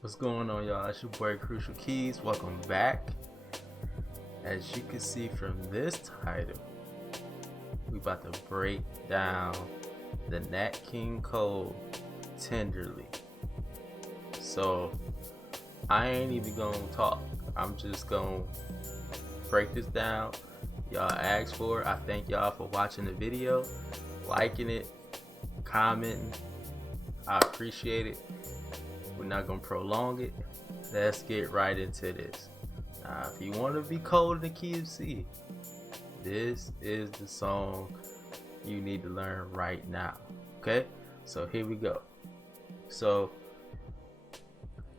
What's going on, y'all? It's your boy Crucial Keys. Welcome back. As you can see from this title, we about to break down the Nat King Cole Tenderly. So I ain't even gonna talk. I'm just gonna break this down. Y'all asked for it. I thank y'all for watching the video, liking it, commenting. I appreciate it. We're not gonna prolong it. Let's get right into this. Now, if you want to be colder than Key of C, this is the song you need to learn right now. Okay, so here we go. So,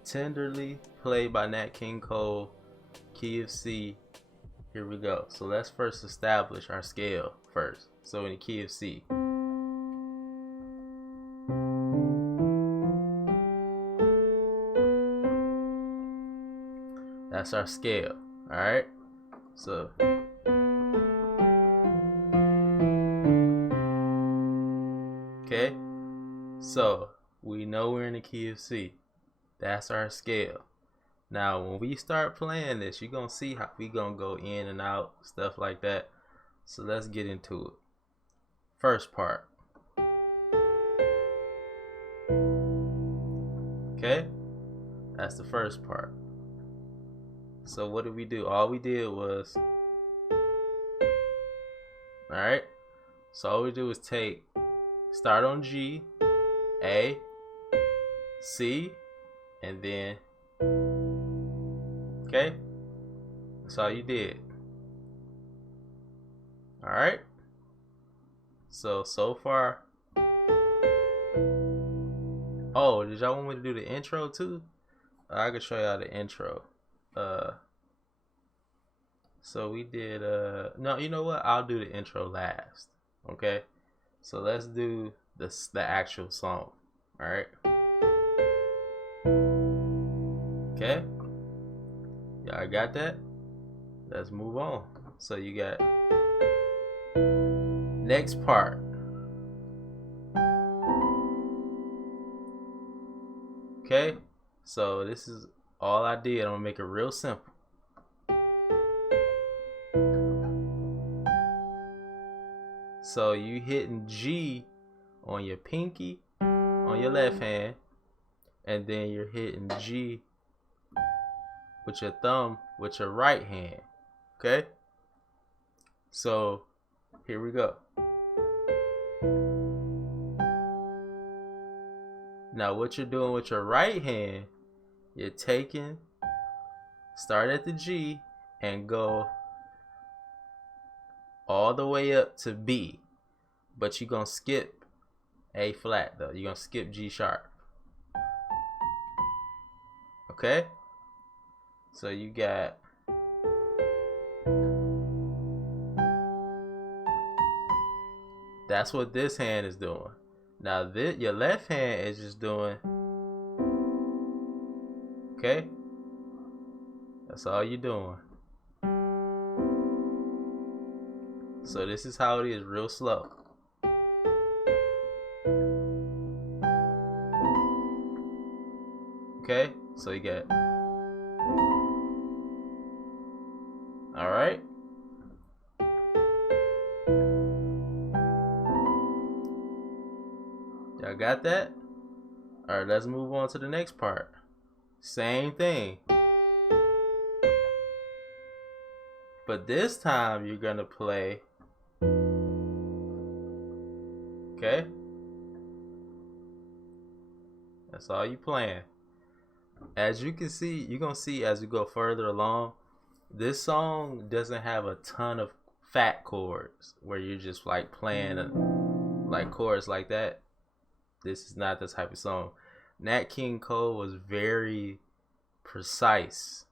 Tenderly, played by Nat King Cole, Key of C. Here we go. So let's first establish our scale first. So in the Key of C. That's our scale. Alright? So okay. So we know we're in the Key of C. That's our scale. Now when we start playing this, you're gonna see how we gonna go in and out, stuff like that. So let's get into it. First part. Okay? That's the first part. So what did we do? All we did was, alright? So all we do is start on G, A, C, and then, okay? That's all you did. Alright? So far. Oh, did y'all want me to do the intro too? I could show y'all the intro. So we did no, you know what? I'll do the intro last. Okay? So let's do the actual song. Alright? Okay? Y'all got that? Let's move on. So you got next part. Okay? So this is all I did. I'm gonna make it real simple. So you hitting G on your pinky on your left hand, and then you're hitting G with your thumb with your right hand. Okay? So here we go. Now what you're doing with your right hand, you're start at the G and go all the way up to B, but you're gonna skip A flat though. You're gonna skip G sharp. Okay? So you got that's what this hand is doing. Now your left hand is just doing, okay? That's all you're doing. So this is how it is, real slow. Okay? So you got, alright? Y'all got that? Alright, let's move on to the next part. Same thing. But this time you're gonna play, okay? That's all you playing. As you can see, you're gonna see as we go further along, this song doesn't have a ton of fat chords where you're just like playing like chords like that. This is not the type of song. Nat King Cole was very precise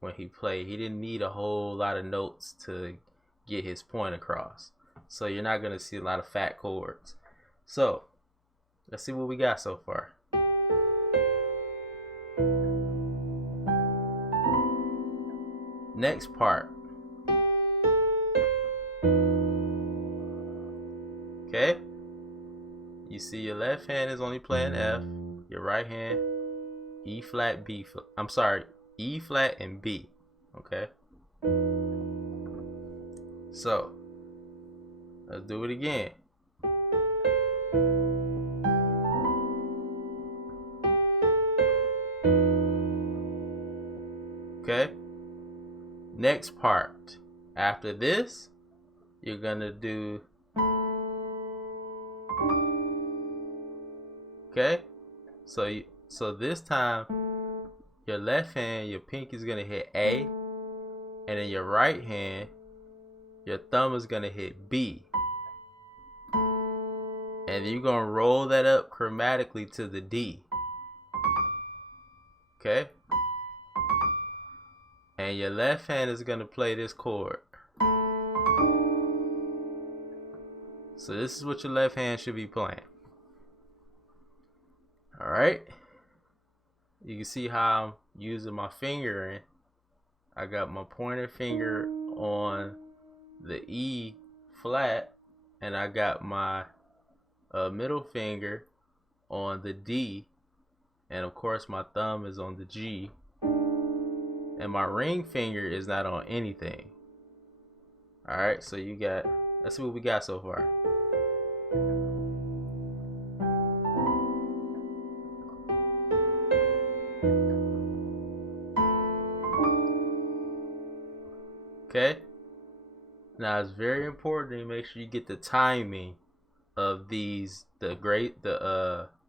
when he played. He didn't need a whole lot of notes to get his point across. So you're not gonna see a lot of fat chords. So let's see what we got so far. Next part. Okay? You see your left hand is only playing F, your right hand E flat, B flat. I'm sorry, E flat and B. Okay. So let's do it again. Okay. Next part. After this, you're gonna do. Okay. So this time, your left hand, your pinky is gonna hit A, and in your right hand, your thumb is gonna hit B. And you're gonna roll that up chromatically to the D. Okay? And your left hand is gonna play this chord. So this is what your left hand should be playing. Alright? You can see how I'm using my fingering. I got my pointer finger on the E flat, and I got my middle finger on the D, and of course my thumb is on the G, and my ring finger is not on anything. Alright, so let's see what we got so far. Okay, now it's very important to make sure you get the timing of the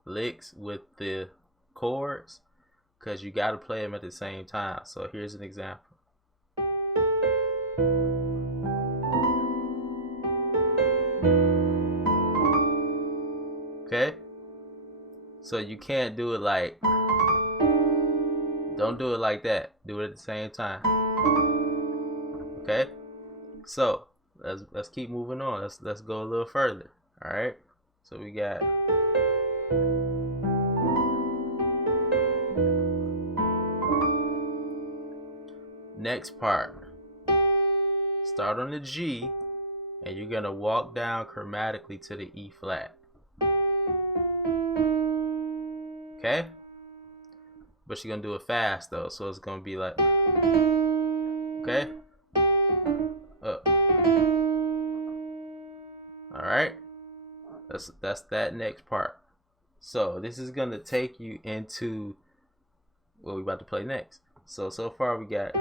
licks with the chords, because you got to play them at the same time. So here's an example. Okay, so you can't do it like, don't do it like that. Do it at the same time. Okay, so let's keep moving on. Let's go a little further. All right, so we got next part. Start on the G, and you're gonna walk down chromatically to the E flat. Okay, but you're gonna do it fast though, so it's gonna be like, okay, up. All right, that's that next part. So this is gonna take you into what we're about to play next. So far we got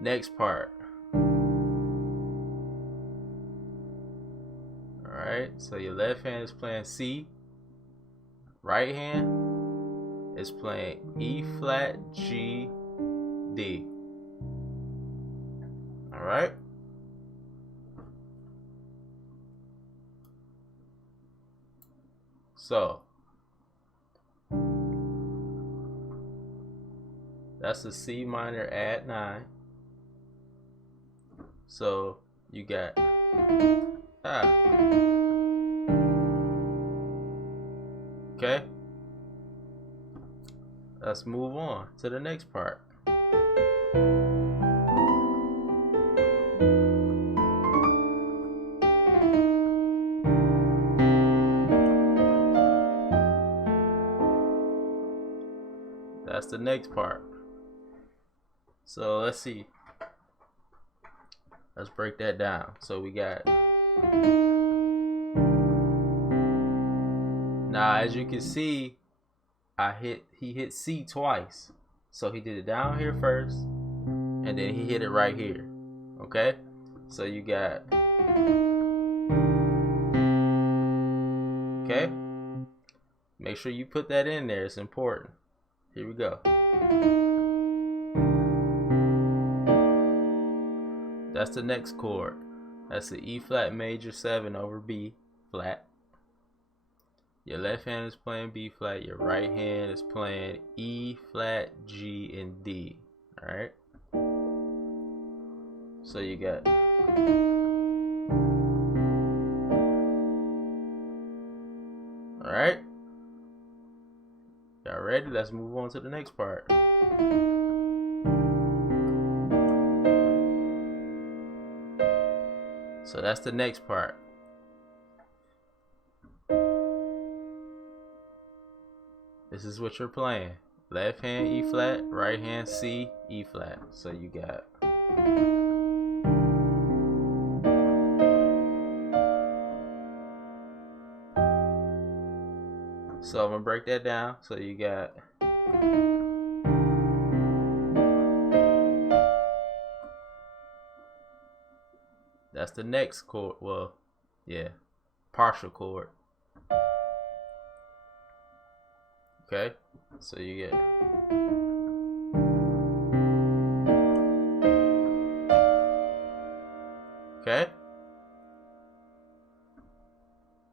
next part. Alright, so your left hand is playing C, right hand is playing E flat, G, D. Alright, so that's a C minor add 9. So you got okay, let's move on to the next part. That's the next part. So let's see. Let's break that down. So we got, now as you can see, he hit C twice. So he did it down here first, and then he hit it right here. Okay? So you got, okay? Make sure you put that in there, it's important. Here we go. That's the next chord. That's the E flat major 7 over B flat. Your left hand is playing B flat. Your right hand is playing E flat, G, and D. Alright? So you got, alright? Y'all ready? Let's move on to the next part. So that's the next part. This is what you're playing. Left hand E flat, right hand C, E flat. So you got so I'm gonna break that down. So you got that's the next chord. Well, yeah, partial chord. Okay, so you get okay.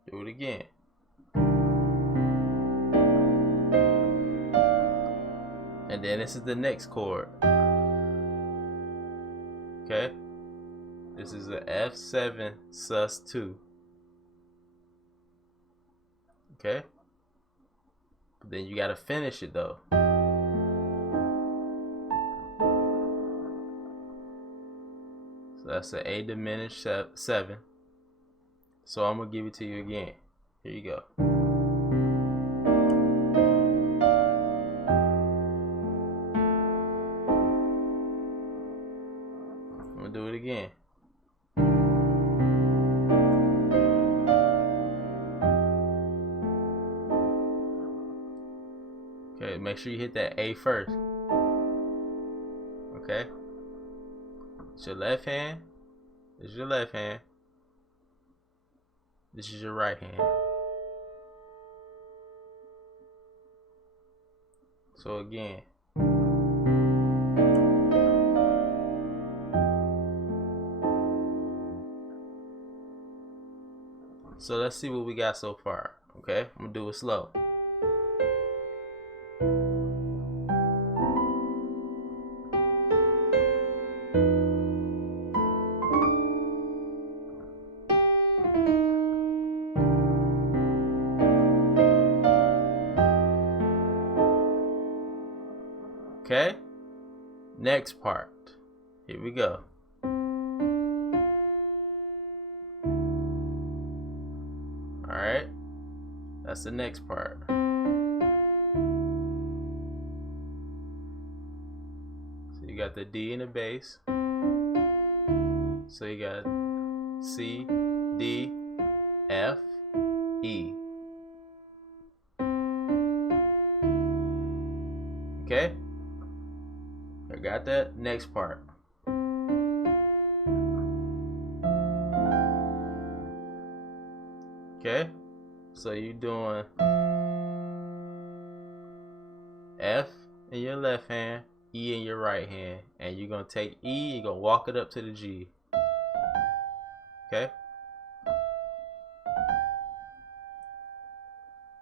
Do it again. And then this is the next chord. Okay, this is a F7 sus2. Okay, but then you gotta finish it though. So that's an A diminished 7. So I'm gonna give it to you again. Here you go. I'm gonna do it again. Okay, make sure you hit that A first. Okay. It's your left hand. This is your left hand. This is your right hand. So again. So let's see what we got so far. Okay, I'm gonna do it slow. Okay, next part. Here we go. Alright, that's the next part. So you got the D in the bass. So you got C, D, F, E. Okay? I got that. Next part. Okay? So you're doing F in your left hand, E in your right hand, and you're gonna take E, you're gonna walk it up to the G. Okay?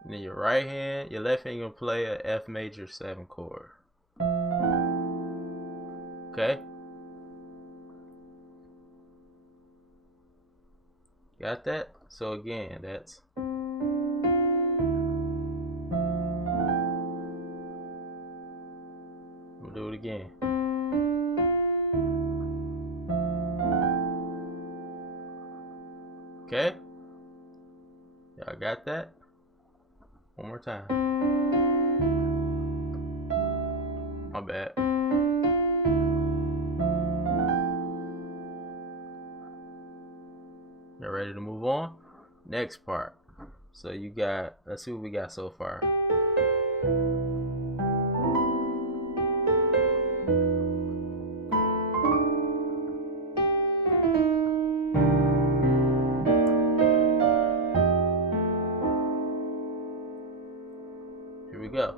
And then your right hand, your left hand, you're gonna play a F major 7 chord. Okay? Got that? So again, that's I'm gonna do it again. Okay? Y'all got that? One more time. My bad. Y'all ready to move on? Next part. So you got, let's see what we got so far. Here we go.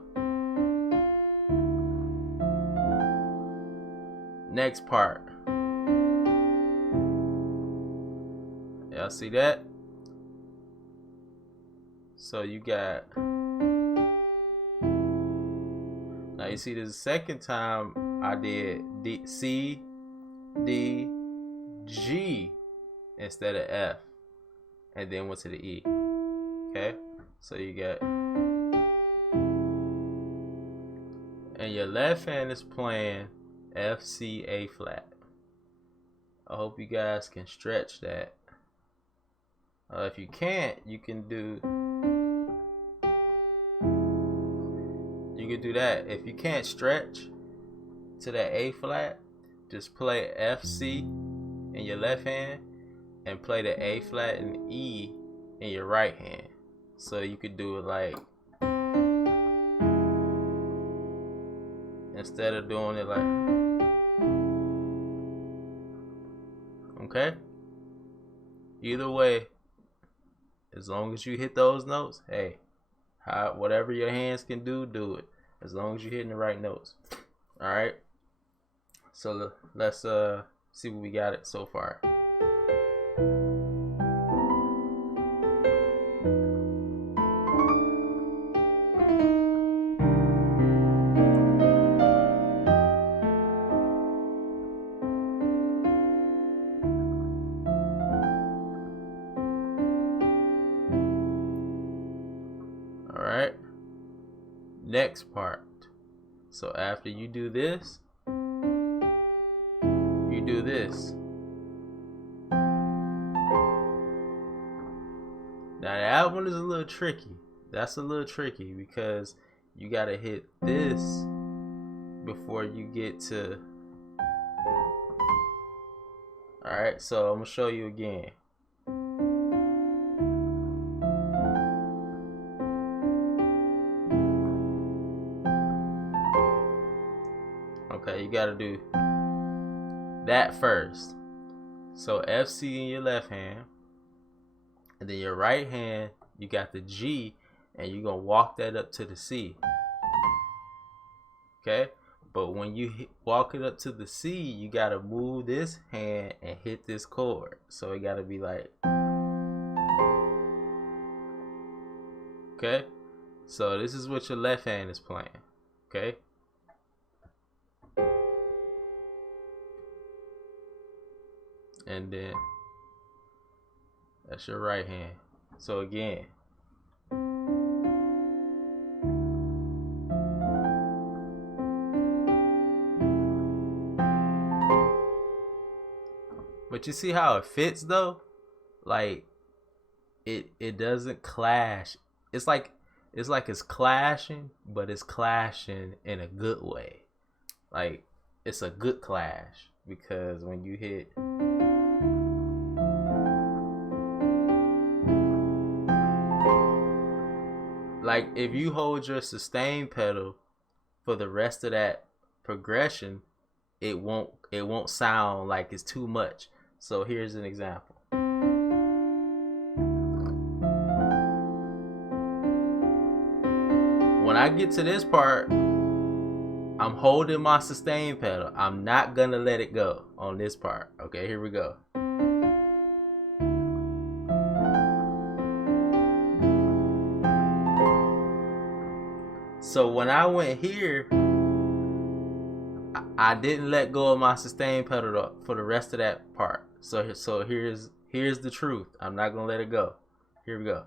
Next part. Y'all see that? So you got, now you see this is the second time I did D, C, D, G instead of F, and then went to the E. Okay, so you got, and your left hand is playing F, C, A flat. I hope you guys can stretch that. If you can't, you can do that. If you can't stretch to that A flat, just play F C in your left hand and play the A flat and E in your right hand. So you could do it like, instead of doing it like, okay? Either way, as long as you hit those notes, hey, whatever your hands can do, do it. As long as you're hitting the right notes. All right. So let's see what we got it so far. All right. Next part. So after you do this, you do this. Now that one is a little tricky. That's a little tricky because you gotta hit this before you get to. Alright, so I'm gonna show you again. Okay, you gotta do that first. So F C in your left hand, and then your right hand, you got the G, and you're gonna walk that up to the C. Okay, but when you walk it up to the C, you gotta move this hand and hit this chord. So it gotta be like, okay, so this is what your left hand is playing. Okay. And then that's your right hand. So again, but you see how it fits though? Like it doesn't clash. It's like it's clashing, but it's clashing in a good way. Like it's a good clash, because when you hit, like if you hold your sustain pedal for the rest of that progression, it won't sound like it's too much. So here's an example. When I get to this part, I'm holding my sustain pedal. I'm not gonna let it go on this part. Okay, here we go. So when I went here, I didn't let go of my sustain pedal for the rest of that part. So here's the truth. I'm not gonna let it go. Here we go.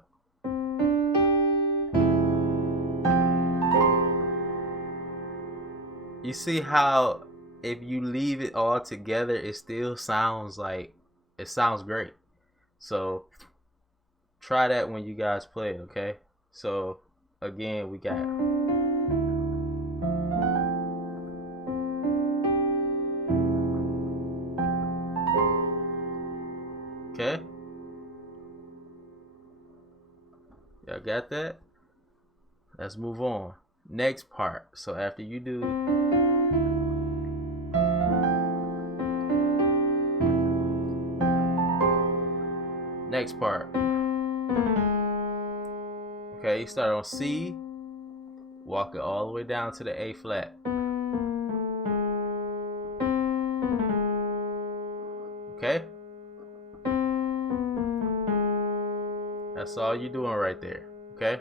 You see how if you leave it all together, it still sounds like, it sounds great. So try that when you guys play it, okay? So again, we got, okay? Y'all got that? Let's move on. Next part. So after you do, next part. Okay, you start on C, walk it all the way down to the A flat. Okay? That's all you're doing right there. Okay?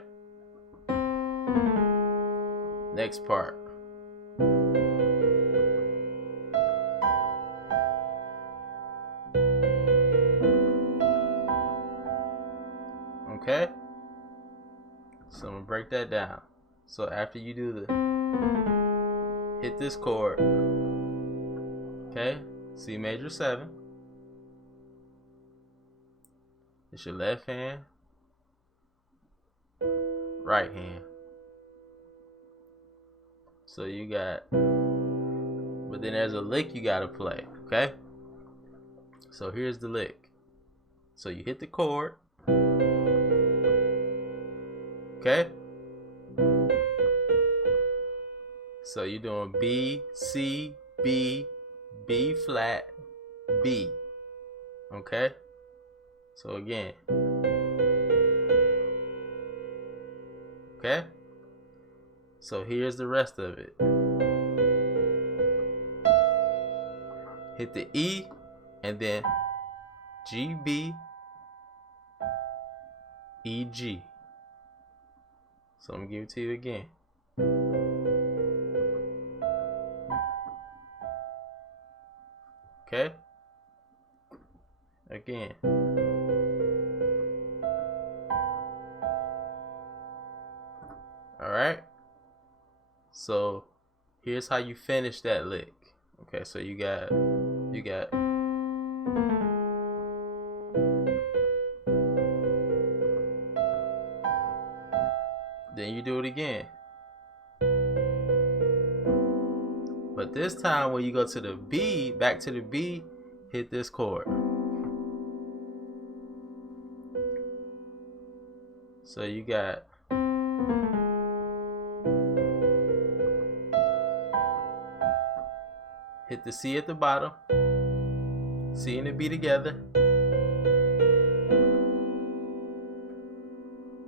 Next part. Okay? So I'm gonna break that down. So after you do the, hit this chord. Okay? C major 7. It's your left hand, right hand. So you got, but then there's a lick you gotta play, okay? So here's the lick. So you hit the chord, okay? So you're doing B, C, B, B flat, B, okay? So again, okay? So here's the rest of it. Hit the E, and then G, B, E, G. So I'm gonna give it to you again. Okay? Again. Alright? So here's how you finish that lick. Okay, so you got then you do it again. But this time when you go to the B, back to the B, hit this chord. So you got hit the C at the bottom, C and the B together,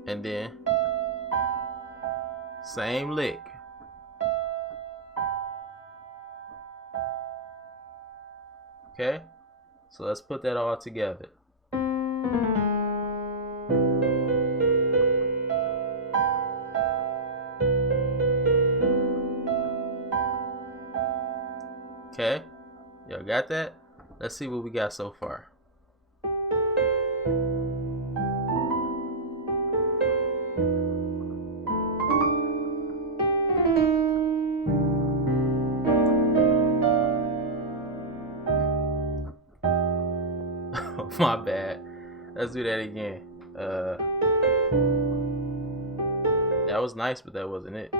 and then same lick. Okay, so let's put that all together. Okay, y'all got that? Let's see what we got so far. My bad. Let's do that again. That was nice, but that wasn't it.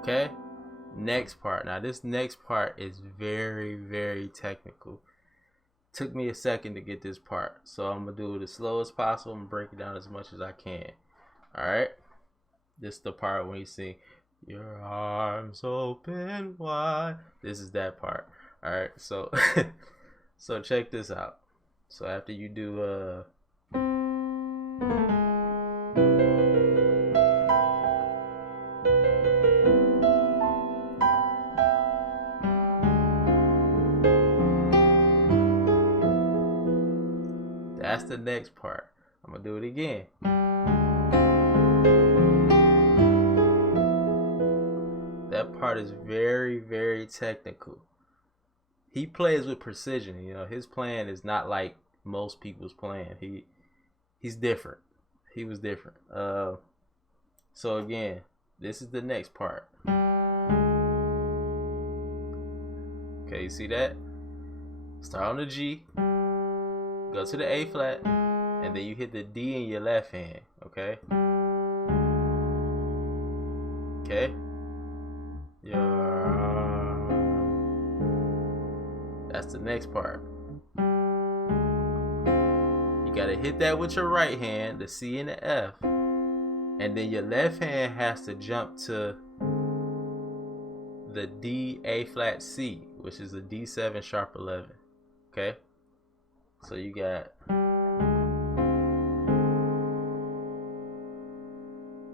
Okay, next part. Now this next part is very, very technical. Took me a second to get this part, so I'm gonna do it as slow as possible and break it down as much as I can. Alright, this is the part when you sing "Your arms open wide." This is that part. Alright, so so check this out. So after you do that's the next part. I'm gonna do it again. That part is very, very technical. He plays with precision. You know, his playing is not like most people's playing. He's different. He was different. So again, this is the next part. Okay, you see that? Start on the G, go to the A flat, and then you hit the D in your left hand. Okay? Okay? That's the next part. You gotta hit that with your right hand, the C and the F, and then your left hand has to jump to the D, A flat, C, which is a D7 sharp 11. Okay? So you got,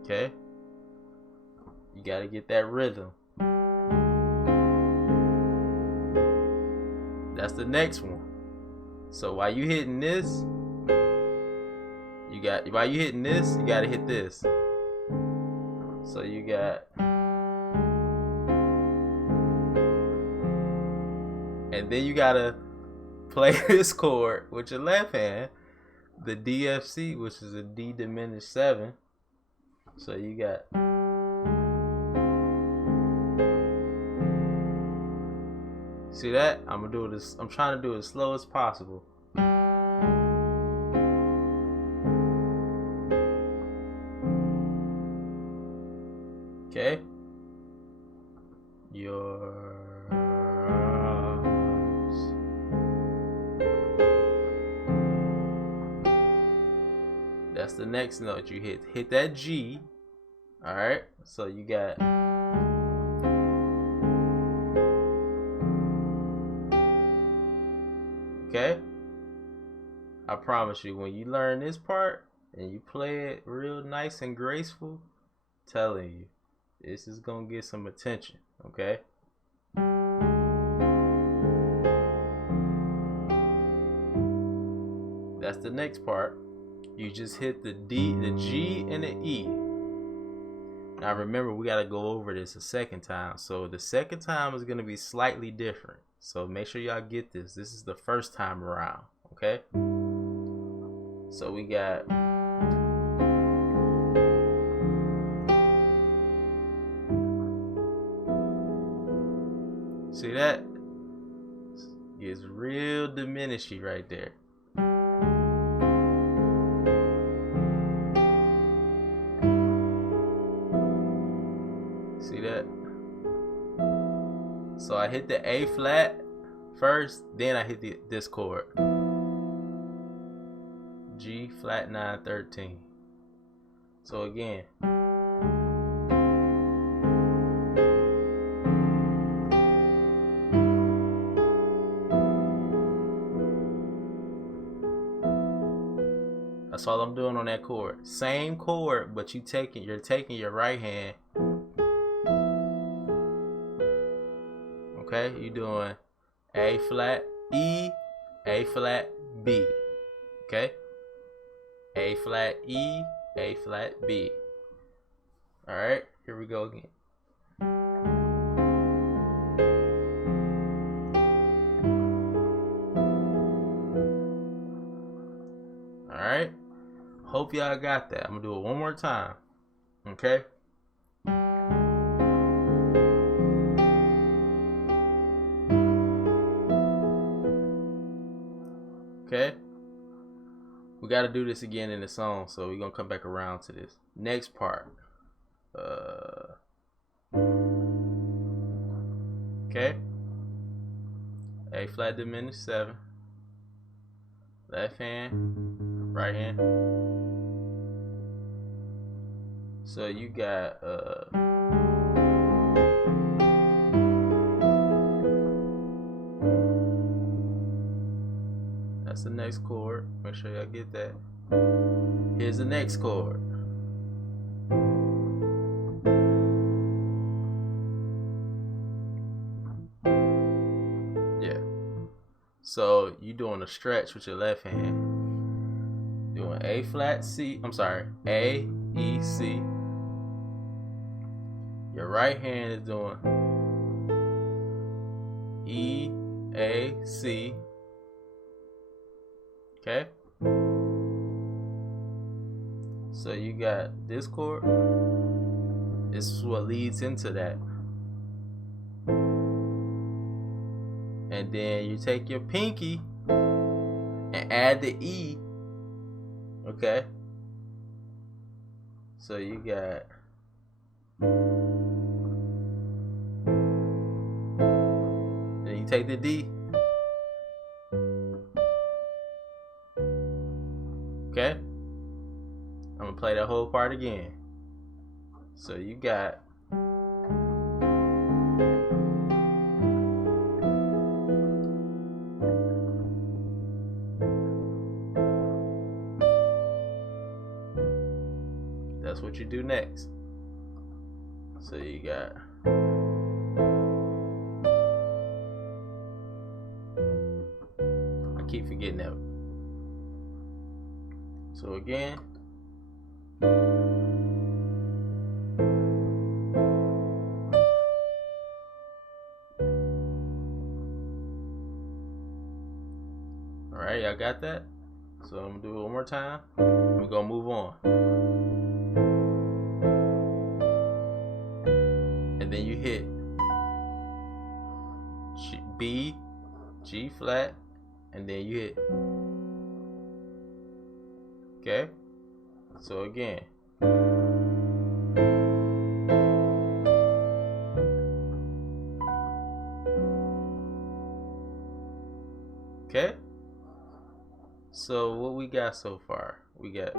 okay? You gotta get that rhythm. That's the next one. So while you hitting this, You got, while you hitting this, you gotta hit this. So you got, and then you gotta play this chord with your left hand, the DFC, which is a D diminished 7. So you got, see that? I'm gonna do this. I'm trying to do it as slow as possible. Okay. That's the next note you hit. Hit that G. All right. So you got. Okay. I promise you, when you learn this part and you play it real nice and graceful, telling you, this is gonna get some attention. Okay. That's the next part. You just hit the D, the G, and the E. Now remember, we gotta go over this a second time. So the second time is gonna be slightly different. So make sure y'all get this. This is the first time around. Okay. So we got. See that? It's real diminishing right there. See that? So I hit the A flat first, then I hit this chord. G flat 9 13. So again. That's all I'm doing on that chord. Same chord, but you're taking your right hand. Okay, you're doing A flat E, A flat B. Okay, A flat E, A flat B. All right, here we go again. All right. Hope y'all got that. I'm gonna do it one more time. Okay. Okay. We gotta do this again in the song, so we're gonna come back around to this. Next part. Okay. A flat diminished 7. Left hand, right hand. So you got that's the next chord. Make sure y'all get that. Here's the next chord. Yeah. So you doing a stretch with your left hand. Doing A flat C. I'm sorry. A, E, C. Your right hand is doing E, A, C. Okay. So you got this chord. This is what leads into that. And then you take your pinky and add the E. Okay. So you got then you take the D. Okay. I'm gonna play that whole part again. So you got that's what you do next. So you got I keep forgetting that. So again. Alright, y'all got that? So I'm gonna do it one more time. We're gonna move on. And then you hit B, G flat, and then you hit. Okay? So again. Okay? So what we got so far? We got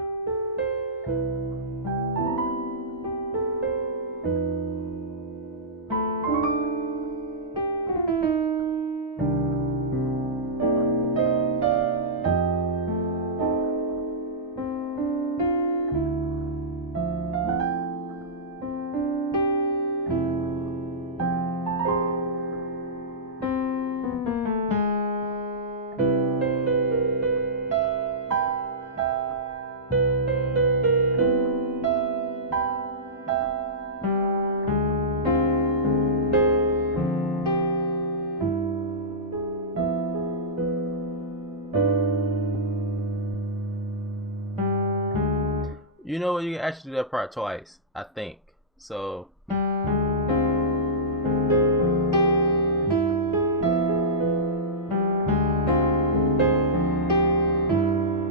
you know what, you can actually do that part twice, I think. So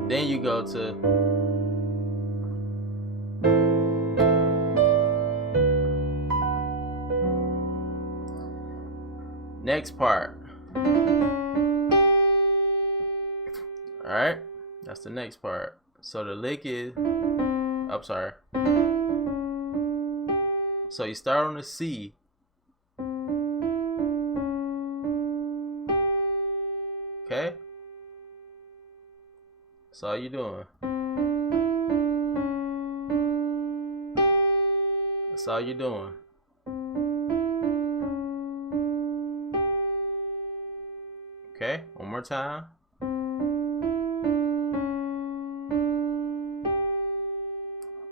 then you go to next part. Alright, that's the next part. So the lick is, I'm sorry. So you start on the C. Okay? That's all you're doing. That's all you're doing. Okay, one more time.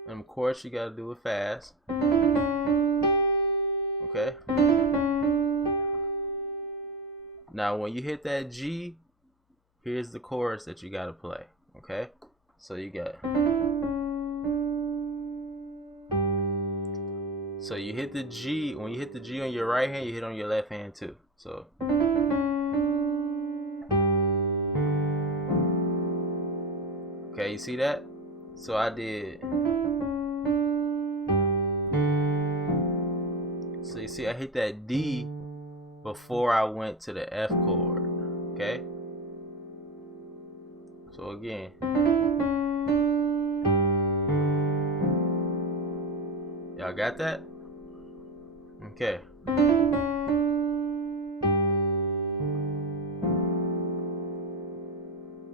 And of course, you gotta do it fast. Okay. Now, when you hit that G, here's the chorus that you gotta play. Okay. So you got. So you hit the G. When you hit the G on your right hand, you hit on your left hand too. So. Okay, you see that? So I did. So you see, I hit that D before I went to the F chord. Okay? So again. Y'all got that? Okay.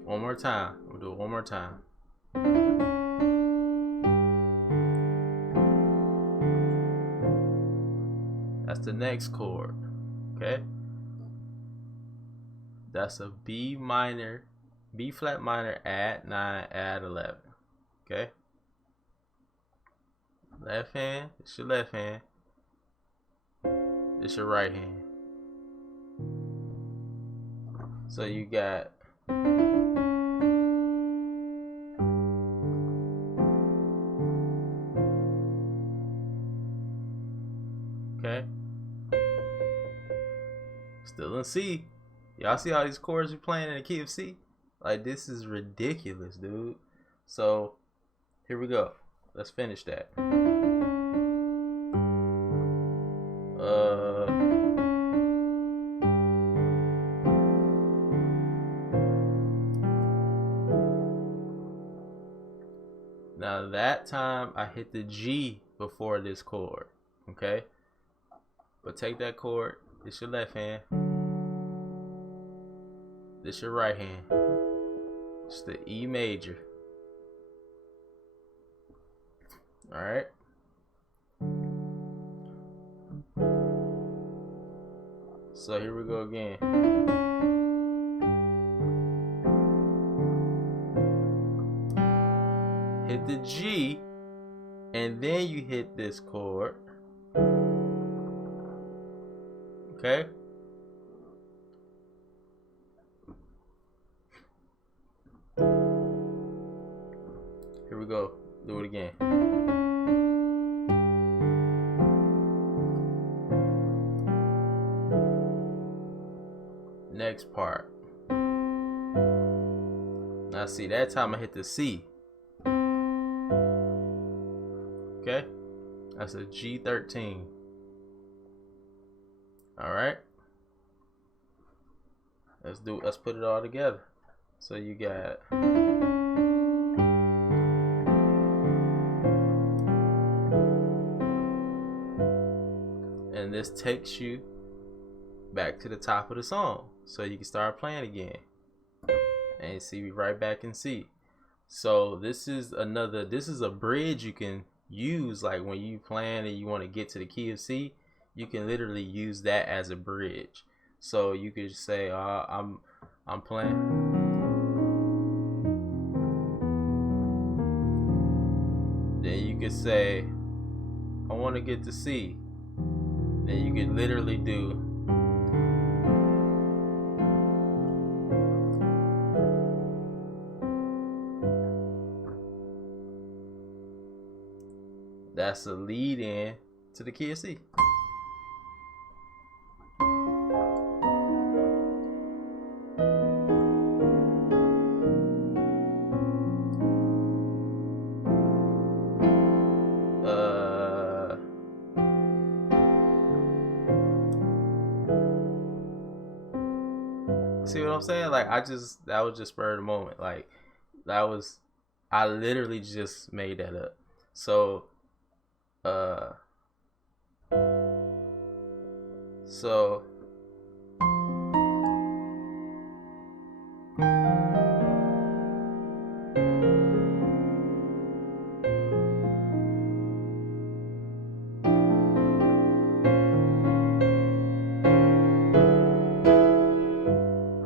One more time. We'll do it one more time. That's the next chord. Okay? That's a B minor, B flat minor, add 9, add 11. Okay? Left hand, it's your left hand. It's your right hand. So you got. Okay? Still in C. Y'all see all these chords you're playing in the key of C? Like, this is ridiculous, dude. So, here we go. Let's finish that. Now that time I hit the G before this chord. Okay? But take that chord. It's your left hand. This your right hand. It's the E major. Alright? So here we go again. hit the G, and then you hit this chord. Okay? Here we go. Do it again. Next part. Now see, that time I hit the C. Okay? That's a G13. Alright? Let's put it all together. So you got and this takes you back to the top of the song. So you can start playing again. And you see, we right back in C. So this is a bridge you can use, like when you playing and you want to get to the key of C, you can literally use that as a bridge. So you could say, I'm playing. Then you could say, I want to get to C. Then you could literally do that's a lead in to the key of C. See what I'm saying? Like that was just spur of the moment. Like I literally just made that up. So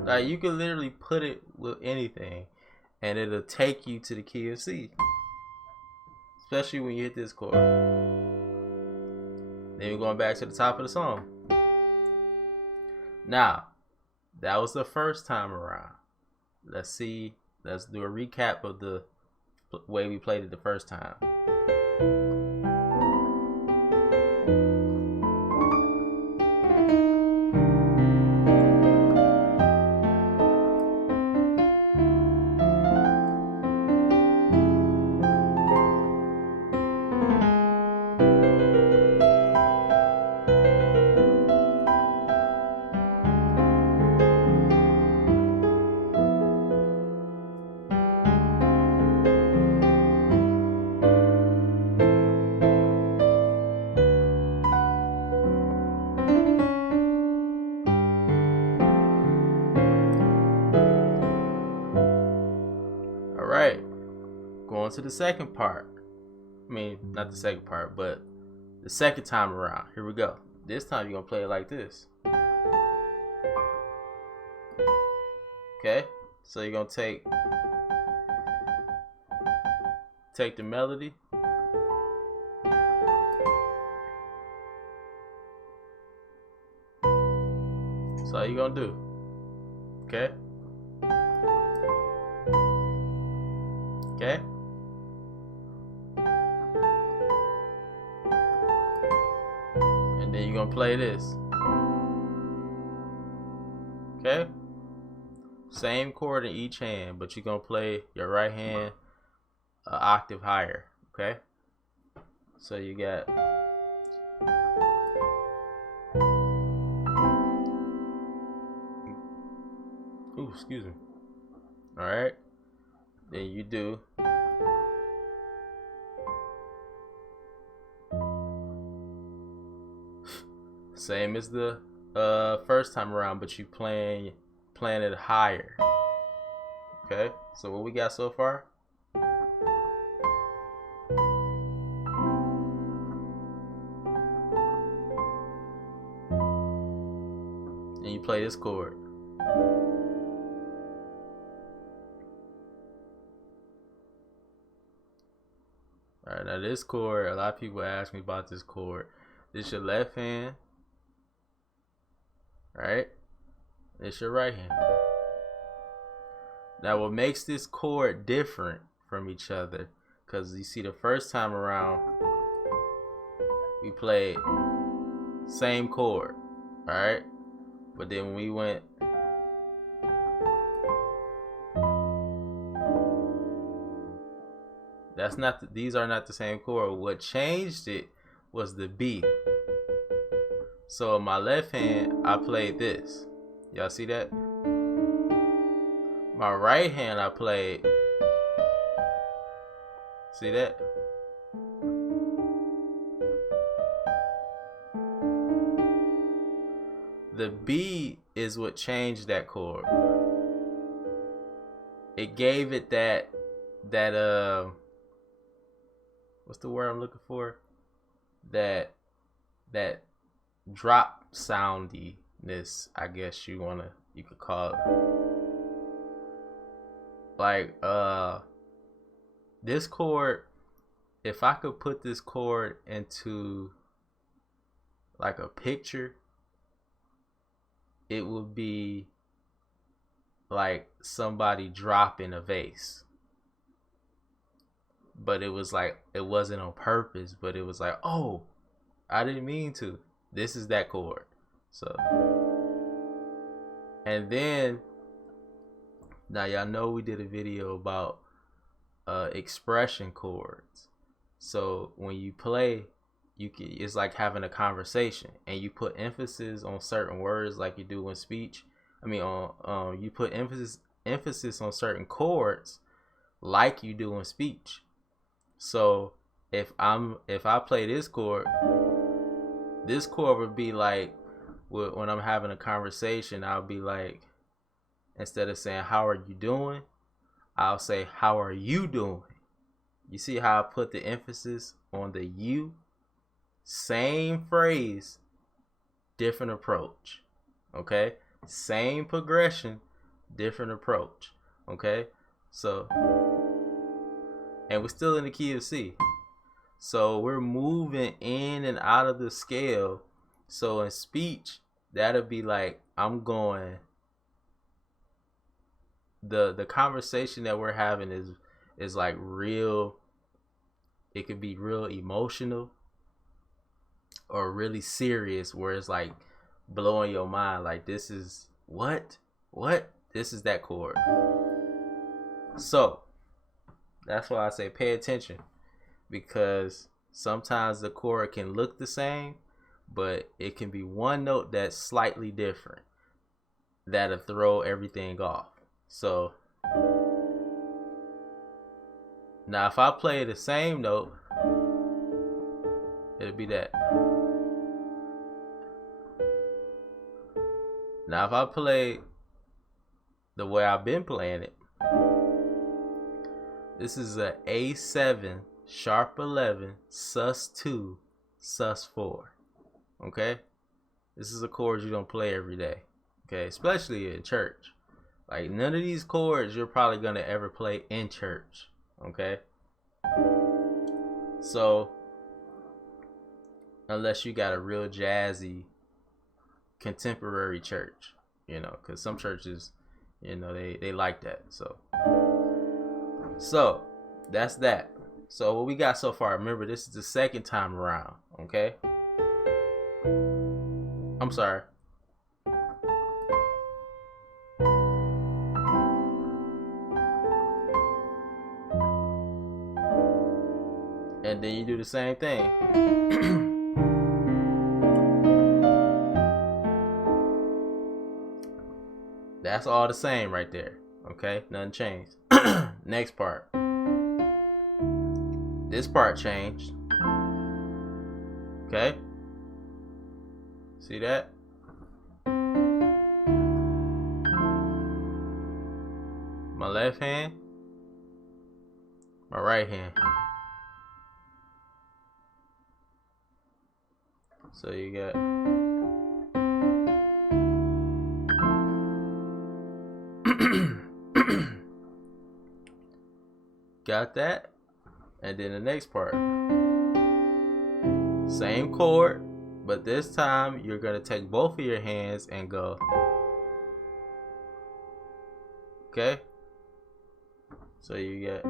like you can literally put it with anything and it'll take you to the key of C. Especially when you hit this chord. Then you're going back to the top of the song. Now, that was the first time around. Let's do a recap of the way we played it the first time. Going to the second part. I mean, not the second part, but the second time around. Here we go. This time you're going to play it like this. Okay? So you're going to take the melody. That's all you're going to do. Okay? Okay? And then you're gonna play this. Okay? Same chord in each hand, but you're gonna play your right hand an octave higher. Okay? So you got excuse me. Alright? Then you do same as the first time around, but you playing it higher. Okay, so what we got so far? And you play this chord. Alright, now this chord, a lot of people ask me about this chord. This your left hand, right? This your right hand. Now what makes this chord different from each other, because you see the first time around, we played same chord, alright? But then when we went, these are not the same chord. What changed it was the B. So in my left hand, I played this. Y'all see that? My right hand, I played. See that? The B is what changed that chord. It gave it that what's the word I'm looking for? That drop soundiness, I guess you could call it. Like this chord, if I could put this chord into like a picture, it would be like somebody dropping a vase. But it was like, it wasn't on purpose, but it was like, oh, I didn't mean to. This is that chord. So, and then, now y'all know we did a video about expression chords. So when you play, it's like having a conversation, and you put emphasis on certain words like you do in speech. You put emphasis on certain chords like you do in speech. So if I play this chord would be like, when I'm having a conversation, I'll be like, instead of saying how are you doing, I'll say how are you doing. You see how I put the emphasis on the you? Same phrase, different approach. Okay? Same progression, different approach. Okay? So, and we're still in the key of C. So we're moving in and out of the scale. So in speech, that'll be like, I'm going, the conversation that we're having is like real. It could be real emotional or really serious, where it's like blowing your mind. Like, this is what? This is that chord. So that's why I say pay attention, because sometimes the chord can look the same, but it can be one note that's slightly different that'll throw everything off. So now if I play the same note, it'll be that. Now if I play the way I've been playing it, this is a A7 sharp 11 sus2 sus4. Okay, this is a chord you don't play every day. Okay, especially in church. Like, none of these chords you're probably gonna ever play in church. Okay, so unless you got a real jazzy contemporary church, because some churches, they like that. So that's that. So what we got so far, remember, this is the second time around. Okay, I'm sorry. And then you do the same thing. That's all the same right there. Okay, nothing changed. Next part. This part changed. Okay, see that? My left hand, my right hand. So you got got that? And then the next part, same chord, but this time you're gonna take both of your hands and go. Okay? So you get.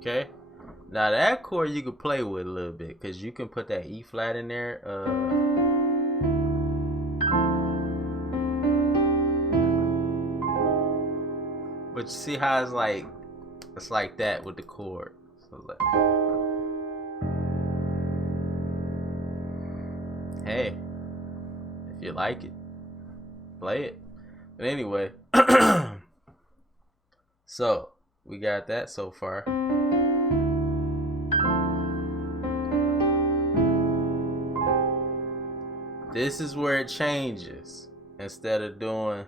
Okay? Now that chord you can play with a little bit, because you can put that E flat in there. But you see how it's like that with the chord. So like, hey, if you like it, play it. But anyway, so we got that so far. This is where it changes. Instead of doing,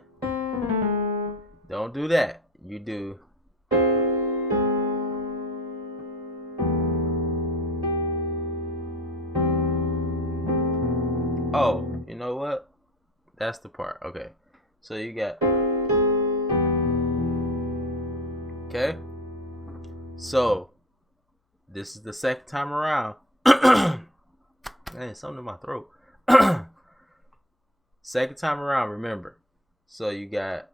don't do that. You do. Oh, you know what? That's the part. Okay. So you got. Okay. So this is the second time around. Man, something in my throat. Second time around, remember. So you got,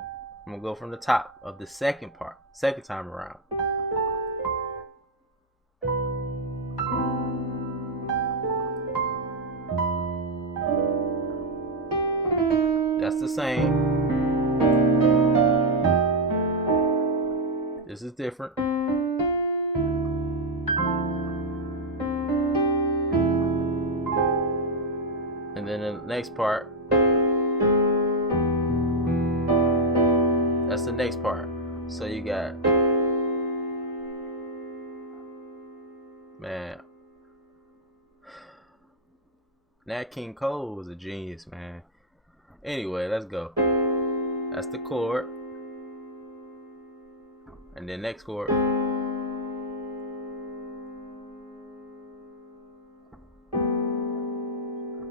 I'm gonna go from the top of the second part. Second time around. That's the same. This is different. And then the next part, that's the next part. So you got, man, Nat King Cole was a genius, man. Anyway, let's go. That's the chord. And then next chord.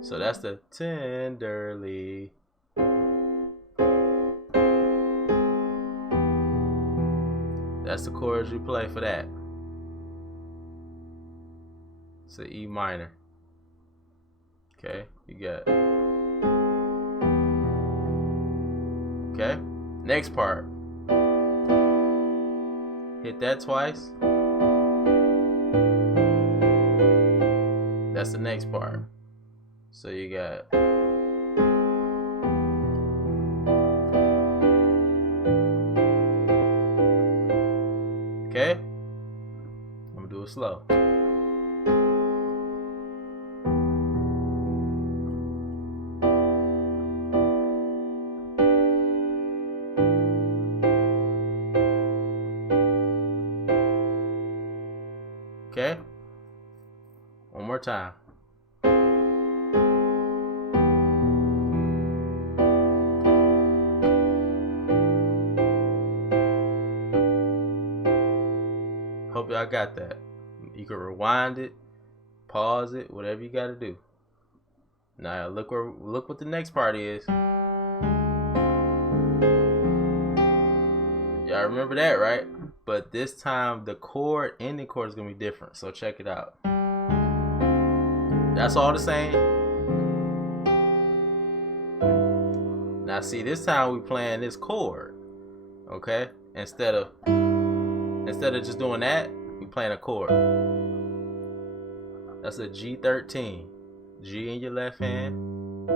So that's the tenderly. That's the chords you play for that. It's an E minor. Okay, you got. Okay, next part. Hit that twice. That's the next part. So you got. Okay, I'm gonna do it slow. Okay, one more time. Hope y'all got that. You can rewind it, pause it, whatever you gotta do. Now look what the next part is. Y'all remember that, right? But this time the chord, ending chord is gonna be different. So check it out. That's all the same. Now see, this time we playing this chord. Okay? Instead of just doing that, we playing a chord. That's a G13. G in your left hand.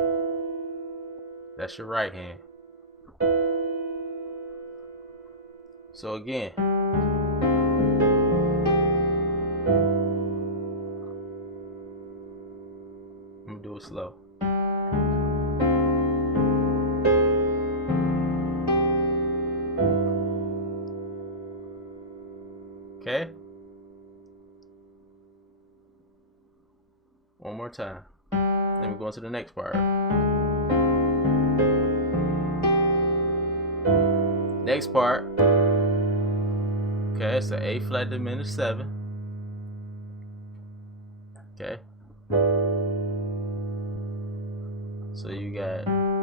That's your right hand. So again. I'm gonna do it slow. Okay? One more time. Then we go into the next part. Next part. Okay, it's an A flat diminished 7. Okay. So you got I'm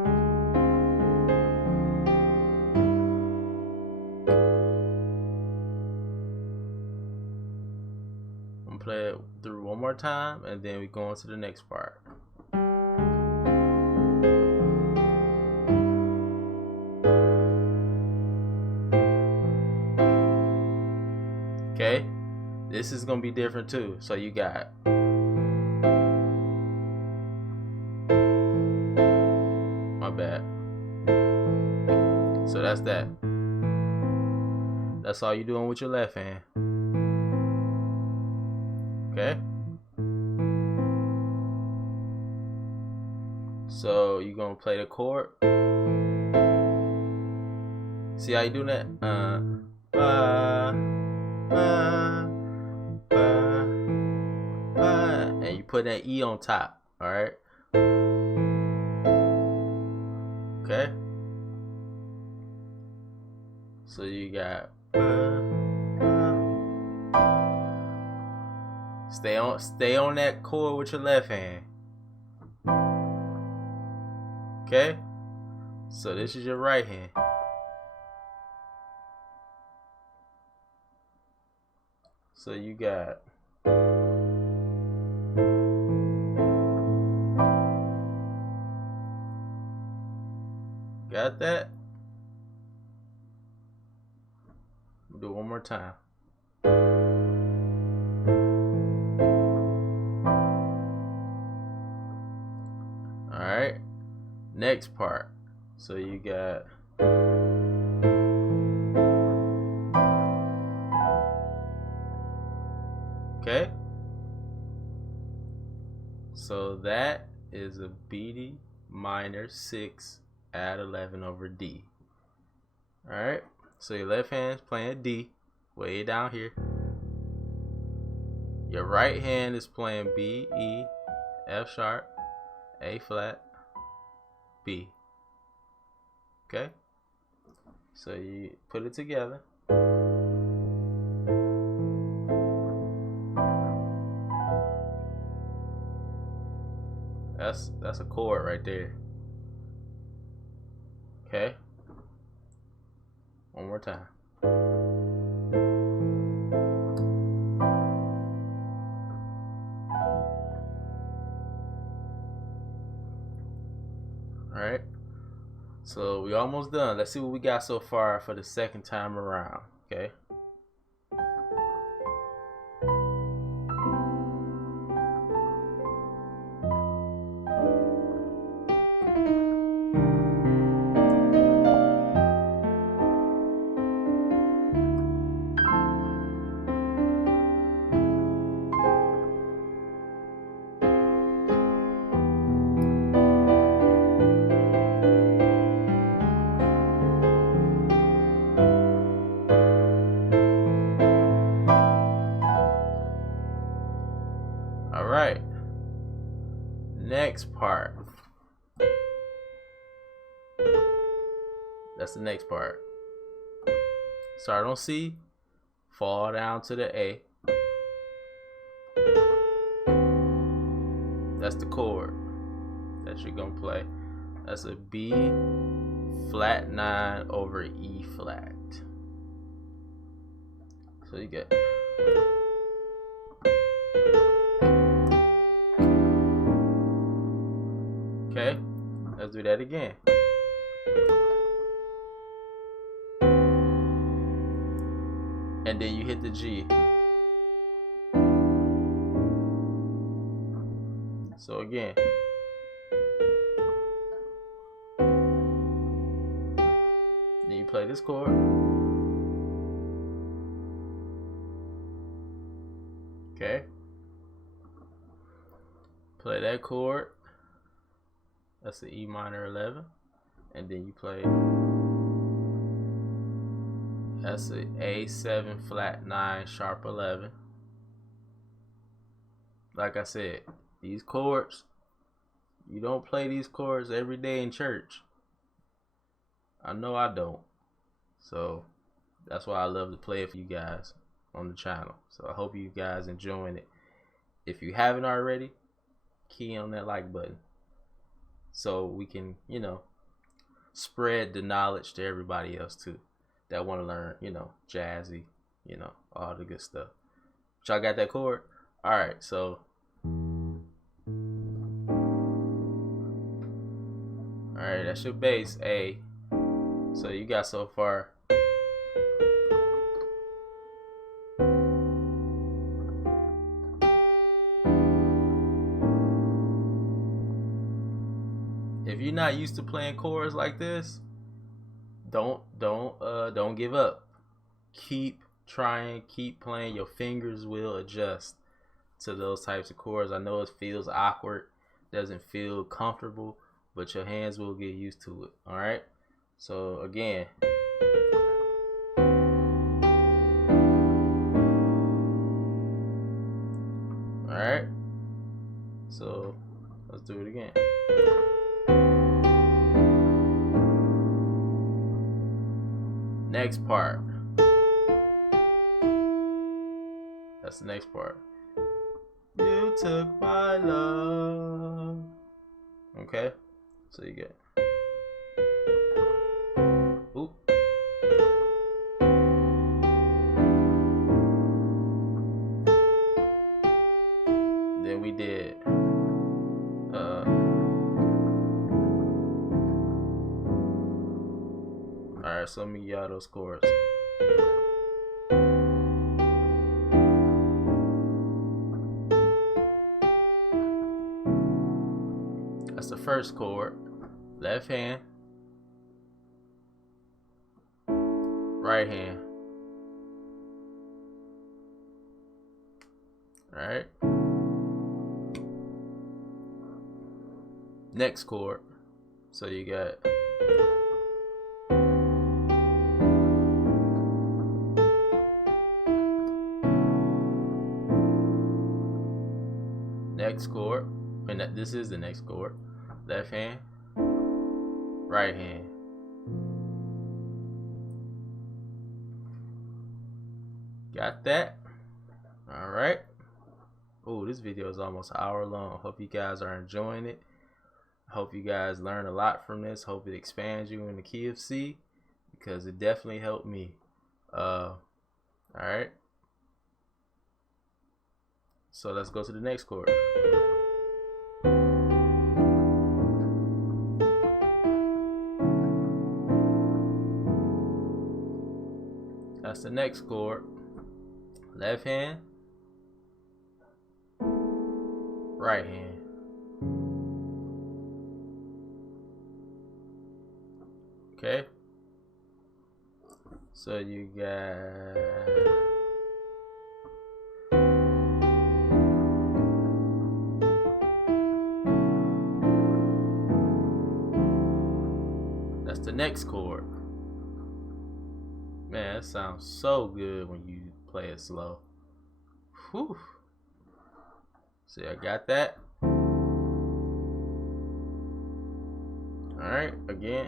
gonna play it through one more time and then we go on to the next part. Okay, this is gonna be different too. So you got my bad. So that's that. That's all you're doing with your left hand. Okay. So you're gonna play the chord. See how you do that? And you put that E on top. All right. Okay. So you got stay on that chord with your left hand. Okay. So this is your right hand. So you got that? We'll do it one more time. Alright. Next part. So you got okay. So that is a B minor 6 add 11 over D. Alright. So your left hand's playing D, way down here. Your right hand is playing B, E, F sharp, A flat, B. Okay? So you put it together. That's a chord right there. Okay? One more time. Alright. So we almost done. Let's see what we got so far for the second time around. Okay? Alright. Next part. That's the next part. Start on C, fall down to the A. That's the chord that you're gonna play. That's a B flat 9 over E flat. So you get okay, let's do that again. And then you hit the G. So again. Then you play this chord. Okay. Play that chord. That's the E minor 11. And then you play, that's a A7 flat 9 sharp 11. Like I said, these chords, you don't play these chords every day in church. I know I don't. So that's why I love to play it for you guys on the channel. So I hope you guys enjoying it. If you haven't already, key on that like button. so we can, you know, spread the knowledge to everybody else too that want to learn, you know, jazzy, you know, all the good stuff. Y'all got that chord? All right, so all right, that's your bass A. So you got so far. If you're not used to playing chords like this, don't give up. Keep trying, keep playing. Your fingers will adjust to those types of chords. I know it feels awkward, doesn't feel comfortable, but your hands will get used to it. All right. So again, all right. So let's do it again. Next part. That's the next part. You took my love. Okay, so you get. Oop. Then we did. All right, so let me get all those chords. That's the first chord. Left hand. Right hand. All right. Next chord. So you got. Next chord, and this is the next chord. Left hand, right hand. Got that? All right. Oh, this video is almost an hour long. Hope you guys are enjoying it. Hope you guys learn a lot from this. Hope it expands you in the key of C, because it definitely helped me. All right. So let's go to the next chord. That's the next chord. Left hand, right hand. Okay. So you got. That's the next chord. Man, that sounds so good when you play it slow. Whew. See, I got that. Alright, again.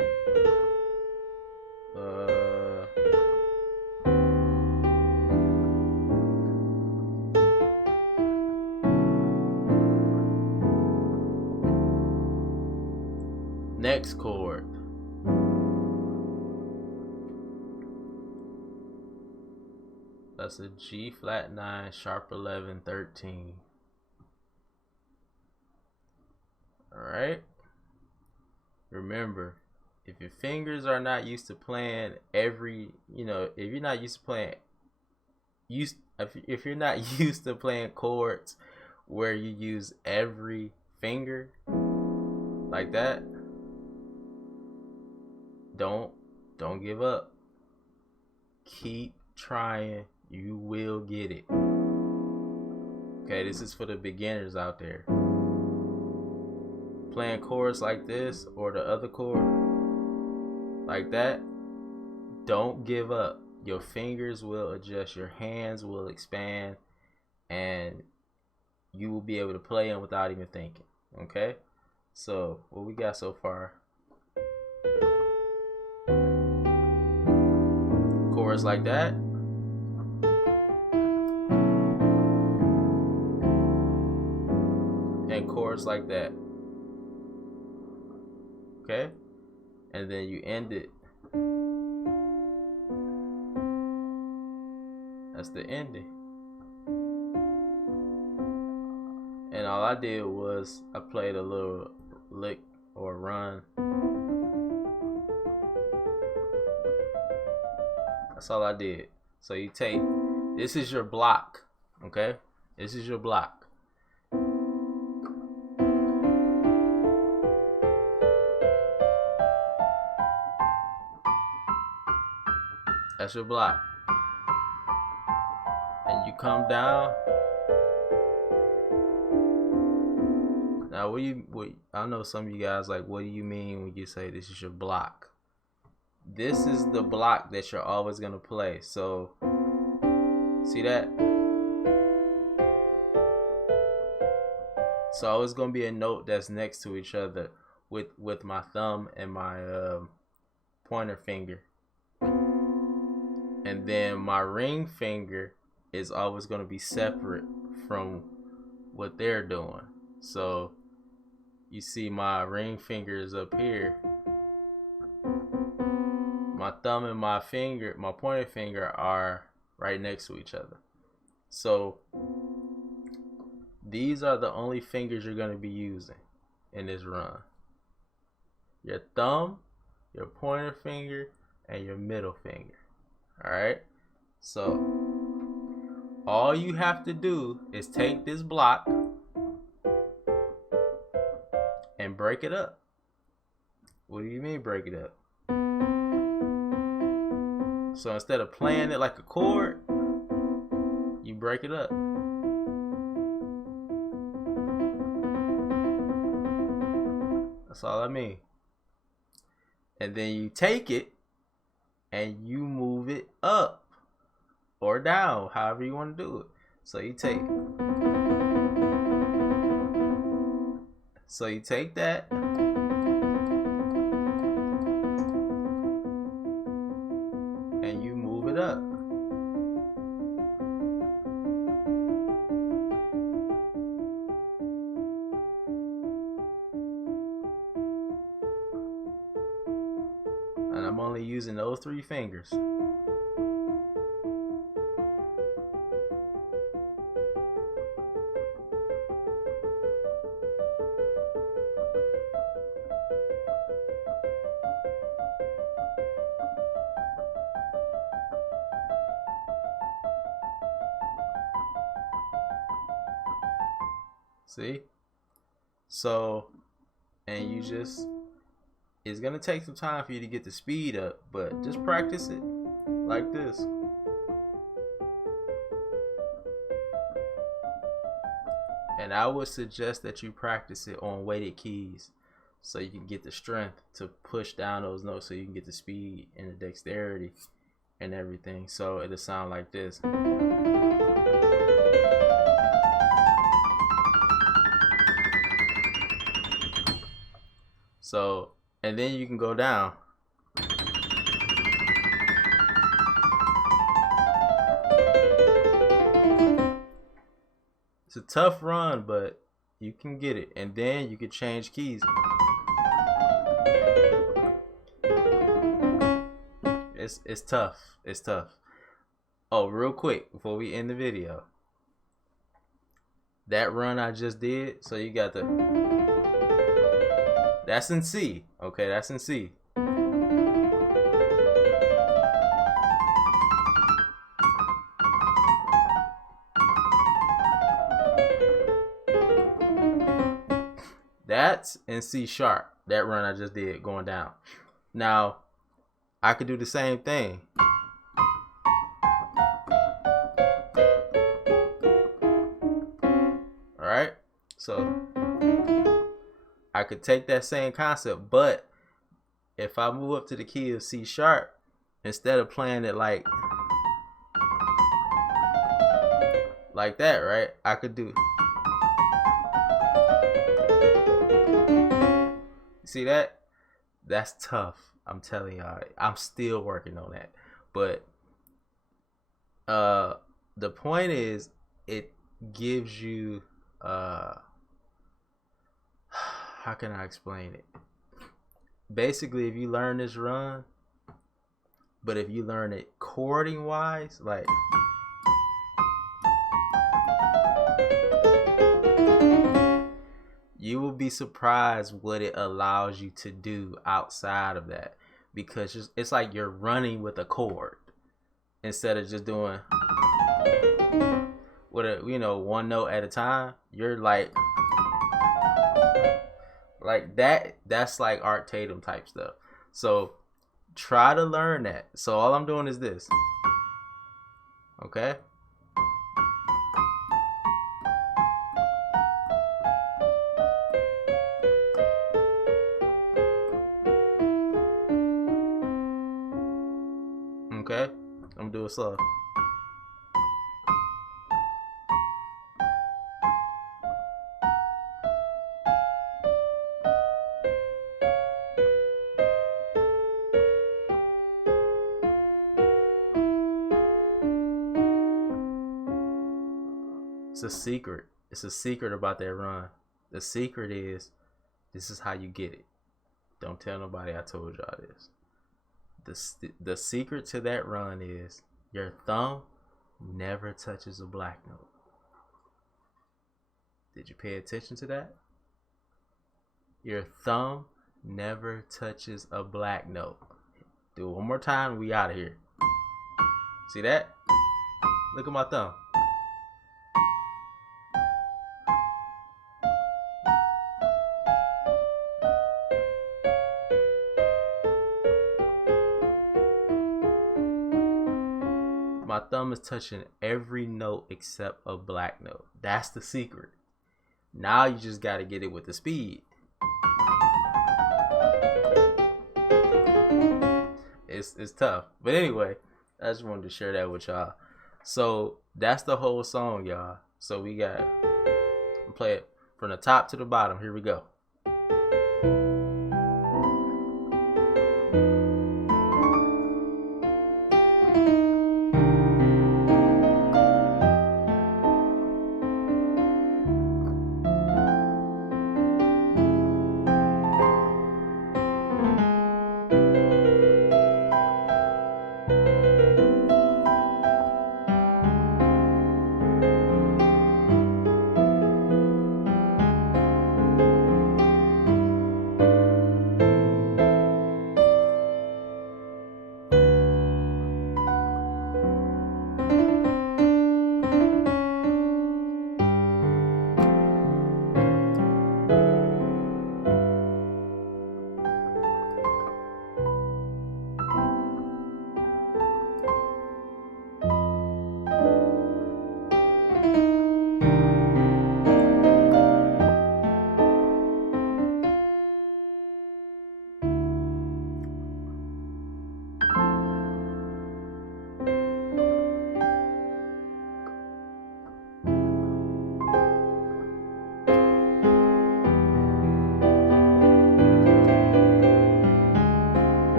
Next chord. That's a G flat 9, sharp 11, 13. Alright. Remember, if your fingers are not used to playing every, you know, if you're not used to playing, if you're not used to playing chords where you use every finger like that, don't give up. Keep trying. You will get it. Okay, this is for the beginners out there. Playing chords like this or the other chord like that, don't give up. Your fingers will adjust, your hands will expand, and you will be able to play them without even thinking. Okay, so what we got so far? Chords like that. And chords like that. okay? And then you end it. That's the ending. And all I did was I played a little lick or run. That's all I did. So you take, this is your block, okay? This is your block. That's your block. And you come down. Now, I know some of you guys like, what do you mean when you say this is your block? This is the block that you're always gonna play. So, see that? So it's gonna be a note that's next to each other with my thumb and my pointer finger. And then my ring finger is always going to be separate from what they're doing. So you see my ring finger is up here. My thumb and my pointer finger are right next to each other. So these are the only fingers you're going to be using in this run. Your thumb, your pointer finger, and your middle finger. Alright, so all you have to do is take this block and break it up. What do you mean break it up? So instead of playing it like a chord, you break it up. That's all I mean. And then you take it and you move it up or down, however you want to do it. So you take that and you move it up. And I'm only using those 3 fingers. See? So, and you just, it's gonna take some time for you to get the speed up, but just practice it like this. And I would suggest that you practice it on weighted keys so you can get the strength to push down those notes, so you can get the speed and the dexterity and everything. So it'll sound like this. So, and then you can go down. It's a tough run, but you can get it. And then you can change keys. It's tough. It's tough. Oh, real quick before we end the video. That run I just did, so you got that's in C. Okay, that's in C. That's in C sharp. That run I just did going down. Now, I could do the same thing. Alright? So, I could take that same concept, but if I move up to the key of C sharp, instead of playing it like that, right? I could do. See that? That's tough. I'm telling y'all. I'm still working on that. But the point is, it gives you how can I explain it? basically if you learn this run, but if you learn it chording wise, like you will be surprised what it allows you to do outside of that, because it's like you're running with a chord instead of just doing with a, you know, one note at a time. You're like that. That's like Art Tatum type stuff. So try to learn that. So all I'm doing is this. Okay. Okay. I'm gonna do it slow. It's a secret. It's a secret about that run. The secret is, this is how you get it. Don't tell nobody I told y'all this. The secret to that run is your thumb never touches a black note. Did you pay attention to that? Your thumb never touches a black note. Do it one more time, we out of here. See that? Look at my thumb. My thumb is touching every note except a black note. That's the secret. Now you just got to get it with the speed. It's tough. But anyway, I just wanted to share that with y'all. So that's the whole song, y'all. So we got, play it from the top to the bottom. Here we go.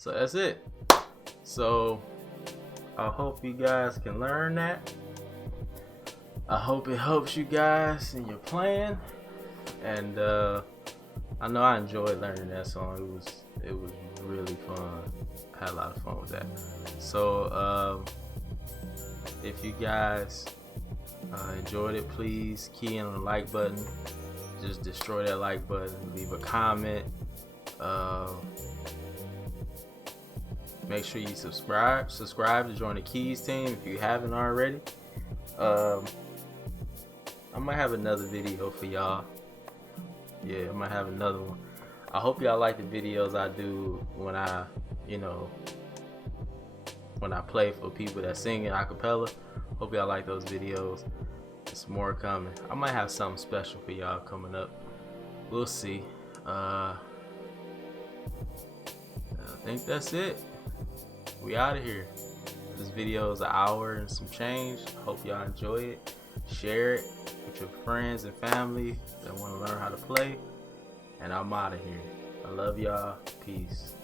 So that's it. So I hope you guys can learn that. I hope it helps you guys in your playing. And I know I enjoyed learning that song. It was really fun. I had a lot of fun with that. So if you guys enjoyed it, please key in on the like button. Just destroy that like button. Leave a comment. Make sure you subscribe to join the Keys team if you haven't already. I might have another video for y'all. Yeah, I might have another one. I hope y'all like the videos I do when I play for people that sing in acapella. Hope y'all like those videos. There's more coming. I might have something special for y'all coming up. We'll see. I think that's it. we out of here. This video is an hour and some change. Hope y'all enjoy it. Share it with your friends and family that want to learn how to play. And I'm out of here. I love y'all. Peace.